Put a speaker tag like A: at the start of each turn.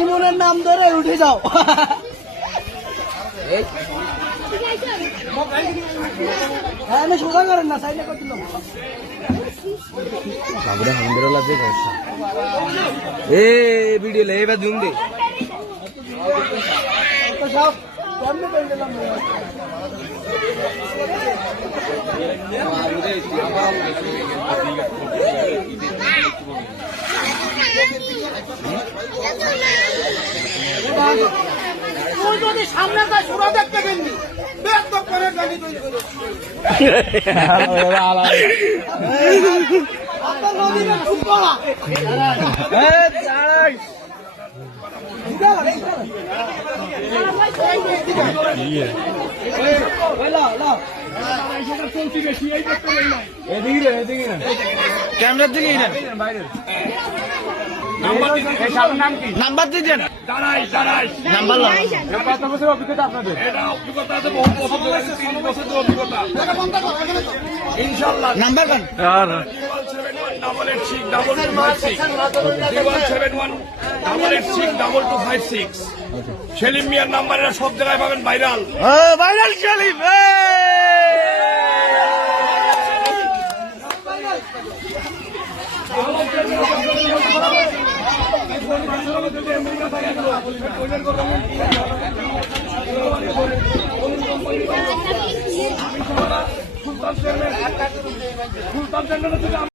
A: ইমনের নাম ধরে উঠে যাও হ্যাঁ আমি সোজা করেন না সাইডে করে দিলাম
B: বাবুরা লাগছে কষ্ট এ ভিডিও লে এবার জুম দে
A: সব
C: তুই যদি সামনে যায় সুরা দেখতে পেননি ব্যস্ত করে গাড়ি তৈরি করে
A: আপনার খুব বড়
B: ক্যামেরার দিকে না নাম্বার দিয়ে নাম্বার কত বছর অভিজ্ঞতা। আপনাদের নাম্বার কোন
D: double eight six double two five six one seven one double eight six double two five six Salim মিয়ার নাম্বারের সব জায়গায় পাবেন viral.
B: Viral Salim
D: Sultan chairman Sultan chairman